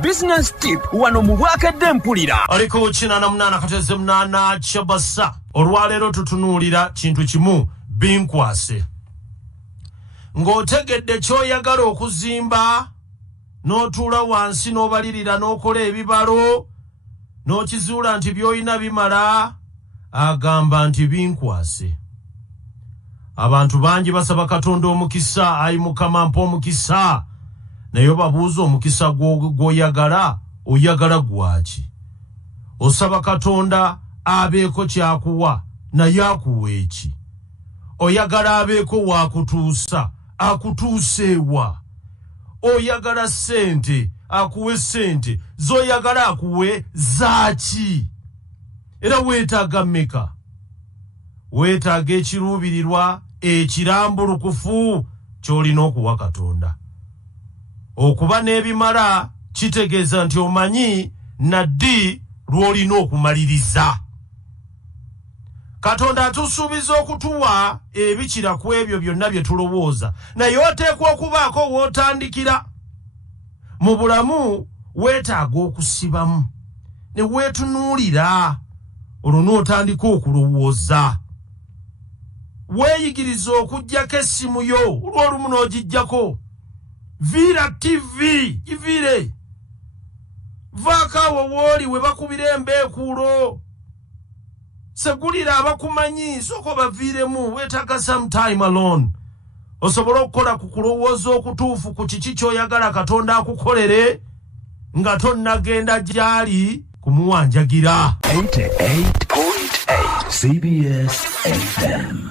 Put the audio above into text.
business tip wano mu Bwakedde mpulira. Aliko china na mnana kateze mnana chabasa. Olwalero tutunuulira kintu kimu BINKWASE. Ng'otegedde ky'oyagala okuzimba n'otuula wansi n'obalirira n'okola ebibalo n'okizuula nti by'olina bimala, agamba nti BINKWASE. Abantu bangi basaba Katonda omukisa, ayi Mukama mpa omukisa. Naye babuuza omukisa gw'oyagala, oyagala gwaki? Osaba Katonda abeeko kyakuwa, naye akuwa eki? Oyagala abeeko waakutuusa, akutuuseewa? Oyagala sente, akuwe sente, z'oyagala akuwe zaaki? Era weetaaga mmeka? Weetaaga ekiruubirirwa, ekirambulukufu ky'olina okuwa Katonda. Okuba n'ebimala kitegeeza nti omanyi naddi lw'olina okumaliriza. Katonda atusuubiza okutuwa ebikira ku ebyo byonna bye tulowooza, naye oteekwa okubaako w'otandikira. Mu bulamu weetaaga okusibamu ne weetunuulira, olwo n'otandika okulowooza. Weeyigiriza okuggyako essimu yo, olw'olumu n'ogiggyako. Vira TV, ivire. Vaako awo wooli we bakubira embeekuulo. Segulira abakumanyi, sooka baviiremu, weetaaga some time alone. Osobola okukola ku kulowooza okutuufu ku kiki ky'oyagala Katonda akukolere, nga tonnagenda gy'ali kumuwanjagira. 88.8 CBS FM.